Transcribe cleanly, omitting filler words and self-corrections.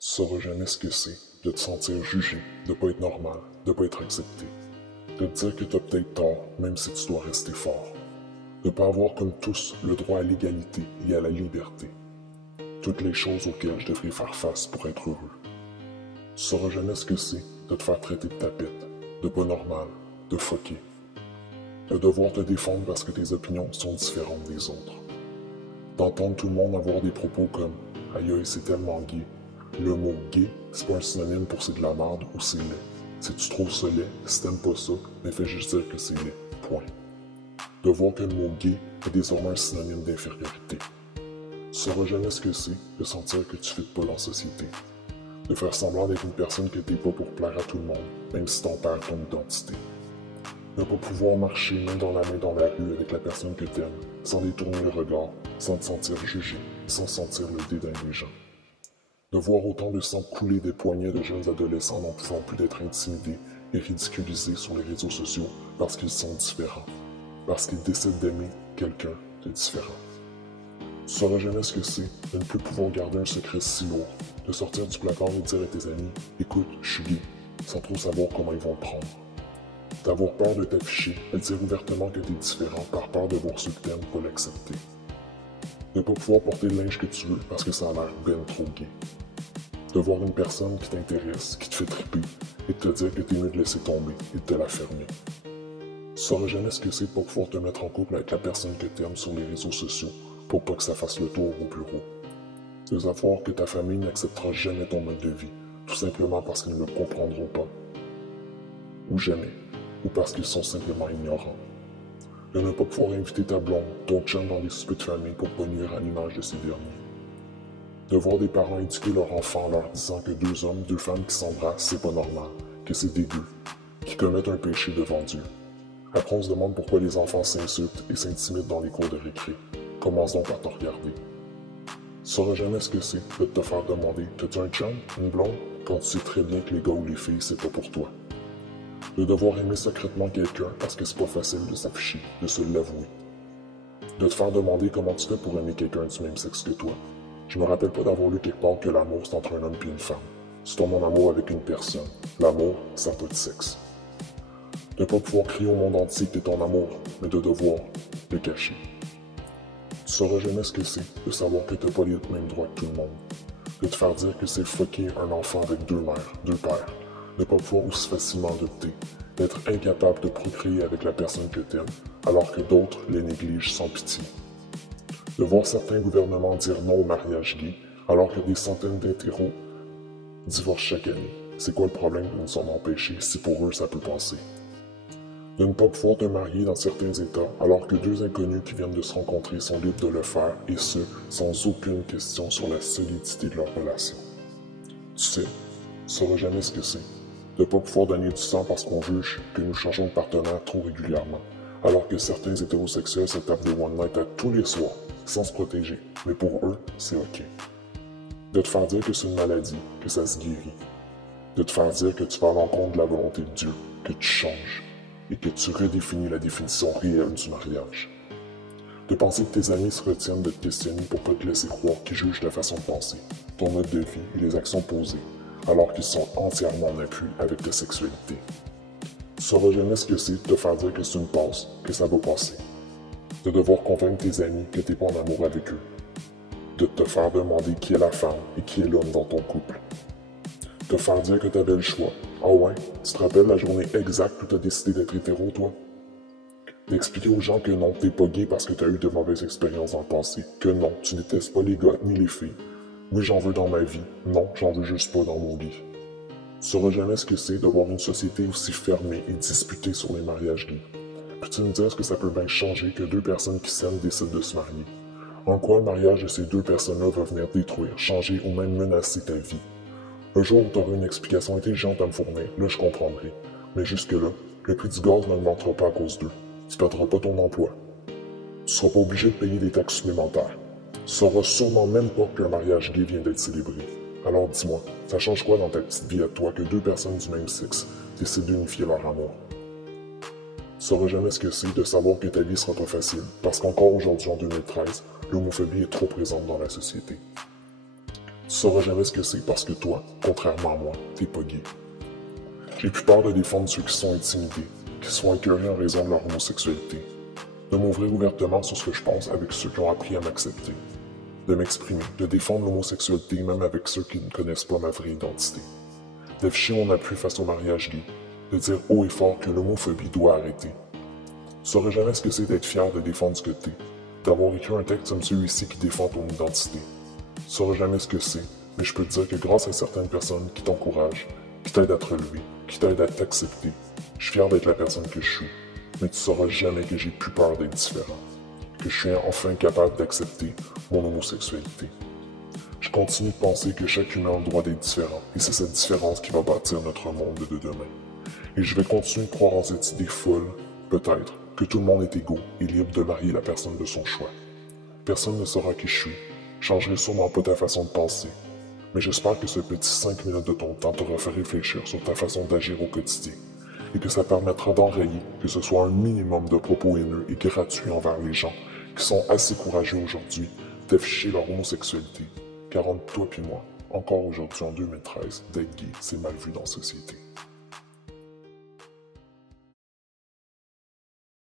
Tu sauras jamais ce que c'est de te sentir jugé, de pas être normal, de pas être accepté. De te dire que t'as peut-être tort, même si tu dois rester fort. De pas avoir comme tous le droit à l'égalité et à la liberté. Toutes les choses auxquelles je devrais faire face pour être heureux. Tu sauras jamais ce que c'est de te faire traiter de tapette, de pas normal, de fucké. De devoir te défendre parce que tes opinions sont différentes des autres. D'entendre tout le monde avoir des propos comme « Aïe aïe, c'est tellement gay ». Le mot « gay », c'est pas un synonyme pour « c'est de la merde » ou « c'est laid ». Si tu trouves ça laid, si t'aimes pas ça, mais fais juste dire que c'est laid. Point. De voir que le mot « gay » est désormais un synonyme d'infériorité. Tu sauras jamais ce que c'est de sentir que tu fites pas dans la société. De faire semblant d'être une personne que t'es pas pour plaire à tout le monde, même si t'en perds ton identité. Ne pas pouvoir marcher main dans la rue avec la personne que t'aimes, sans détourner le regard, sans te sentir jugé, sans sentir le dédain des gens. De voir autant de sang couler des poignets de jeunes adolescents n'en pouvant plus d'être intimidés et ridiculisés sur les réseaux sociaux parce qu'ils sont différents, parce qu'ils décident d'aimer quelqu'un de différent. Tu sauras jamais ce que c'est de ne plus pouvoir garder un secret si lourd, de sortir du placard et dire à tes amis « Écoute, je suis gay », sans trop savoir comment ils vont le prendre. D'avoir peur de t'afficher et dire ouvertement que t'es différent par peur de voir ceux que t'aimes pas l'accepter. De pas pouvoir porter le linge que tu veux parce que ça a l'air ben trop gay. De voir une personne qui t'intéresse, qui te fait triper, et de te dire que t'es mieux de laisser tomber et de te la fermer. Tu sauras jamais ce que c'est de pas pouvoir te mettre en couple avec la personne que t'aimes sur les réseaux sociaux pour pas que ça fasse le tour au bureau. De savoir que ta famille n'acceptera jamais ton mode de vie, tout simplement parce qu'ils ne le comprendront pas. Ou jamais. Ou parce qu'ils sont simplement ignorants. De ne pas pouvoir inviter ta blonde, ton chum dans des soupers de famille pour pas nuire à l'image de ces derniers. De voir des parents éduquer leur enfant en leur disant que deux hommes, deux femmes qui s'embrassent, c'est pas normal, que c'est dégueu, qui commettent un péché devant Dieu. Après, on se demande pourquoi les enfants s'insultent et s'intimident dans les cours de récré. Commençons par te regarder. Tu sauras jamais ce que c'est de te faire demander « T'as-tu un chum, une blonde ?» quand tu sais très bien que les gars ou les filles, c'est pas pour toi. De devoir aimer secrètement quelqu'un parce que c'est pas facile de s'afficher, de se l'avouer. De te faire demander comment tu fais pour aimer quelqu'un du même sexe que toi. Je me rappelle pas d'avoir lu quelque part que l'amour c'est entre un homme et une femme. Tu tombes en amour avec une personne. L'amour, ça n'a pas de sexe. De pas pouvoir crier au monde entier que t'es ton amour, mais de devoir le cacher. Tu sauras jamais ce que c'est de savoir que t'as pas les mêmes droits que tout le monde. De te faire dire que c'est fucker un enfant avec deux mères, deux pères. De pas pouvoir aussi facilement adopter. D'être incapable de procréer avec la personne que t'aimes, alors que d'autres les négligent sans pitié. De voir certains gouvernements dire non au mariage gay, alors que des centaines d'hétéros divorcent chaque année. C'est quoi le problème de nous en empêcher si pour eux ça peut passer? De ne pas pouvoir te marier dans certains États, alors que deux inconnus qui viennent de se rencontrer sont libres de le faire, et ce, sans aucune question sur la solidité de leur relation. Tu sais, tu sauras jamais ce que c'est. De ne pas pouvoir donner du sang parce qu'on juge que nous changeons de partenaire trop régulièrement, alors que certains hétérosexuels se tapent des one night à tous les soirs, sans se protéger, mais pour eux, c'est ok. De te faire dire que c'est une maladie, que ça se guérit. De te faire dire que tu vas à l'encontre de la volonté de Dieu, que tu changes, et que tu redéfinis la définition réelle du mariage. De penser que tes amis se retiennent de te questionner pour pas te laisser croire qu'ils jugent ta façon de penser, ton mode de vie et les actions posées, alors qu'ils sont entièrement en appui avec ta sexualité. Tu sauras jamais ce que c'est de te faire dire que c'est une passe, que ça va passer. De devoir convaincre tes amis que t'es pas en amour avec eux. De te faire demander qui est la femme et qui est l'homme dans ton couple. Te faire dire que t'avais le choix. Ah ouais, tu te rappelles la journée exacte où t'as décidé d'être hétéro, toi? D'expliquer aux gens que non, t'es pas gay parce que t'as eu de mauvaises expériences dans le passé. Que non, tu détestes pas les gars ni les filles. Oui, j'en veux dans ma vie. Non, j'en veux juste pas dans mon lit. Tu sauras jamais ce que c'est de voir une société aussi fermée et disputée sur les mariages gays. Peux-tu me dire ce que ça peut bien changer que deux personnes qui s'aiment décident de se marier? En quoi le mariage de ces deux personnes-là va venir détruire, changer ou même menacer ta vie? Le jour où tu auras une explication intelligente à me fournir, là je comprendrai. Mais jusque-là, le prix du gaz n'augmentera pas à cause d'eux. Tu perdras pas ton emploi. Tu seras pas obligé de payer des taxes supplémentaires. Tu sauras sûrement même pas qu'un mariage gay vient d'être célébré. Alors dis-moi, ça change quoi dans ta petite vie à toi que deux personnes du même sexe décident d'unifier leur amour? Tu sauras jamais ce que c'est de savoir que ta vie sera pas facile, parce qu'encore aujourd'hui en 2013, l'homophobie est trop présente dans la société. Tu sauras jamais ce que c'est parce que toi, contrairement à moi, t'es pas gay. J'ai plus peur de défendre ceux qui sont intimidés, qui sont écœurés en raison de leur homosexualité, de m'ouvrir ouvertement sur ce que je pense avec ceux qui ont appris à m'accepter, de m'exprimer, de défendre l'homosexualité même avec ceux qui ne connaissent pas ma vraie identité, d'afficher mon appui face au mariage gay, de dire haut et fort que l'homophobie doit arrêter. Tu sauras jamais ce que c'est d'être fier de défendre ce que t'es, d'avoir écrit un texte comme celui-ci qui défend ton identité. Tu sauras jamais ce que c'est, mais je peux te dire que grâce à certaines personnes qui t'encouragent, qui t'aident à te relever, qui t'aident à t'accepter, je suis fier d'être la personne que je suis. Mais tu sauras jamais que j'ai plus peur d'être différent, que je suis enfin capable d'accepter mon homosexualité. Je continue de penser que chaque humain a le droit d'être différent, et c'est cette différence qui va bâtir notre monde de demain. Et je vais continuer de croire en cette idée folle, peut-être, que tout le monde est égaux et libre de marier la personne de son choix. Personne ne saura qui je suis, je changerai sûrement pas ta façon de penser, mais j'espère que ce petit 5 minutes de ton temps t'aura fait réfléchir sur ta façon d'agir au quotidien, et que ça permettra d'enrayer que ce soit un minimum de propos haineux et gratuits envers les gens qui sont assez courageux aujourd'hui d'afficher leur homosexualité, car entre toi et moi, encore aujourd'hui en 2013, d'être gay, c'est mal vu dans la société.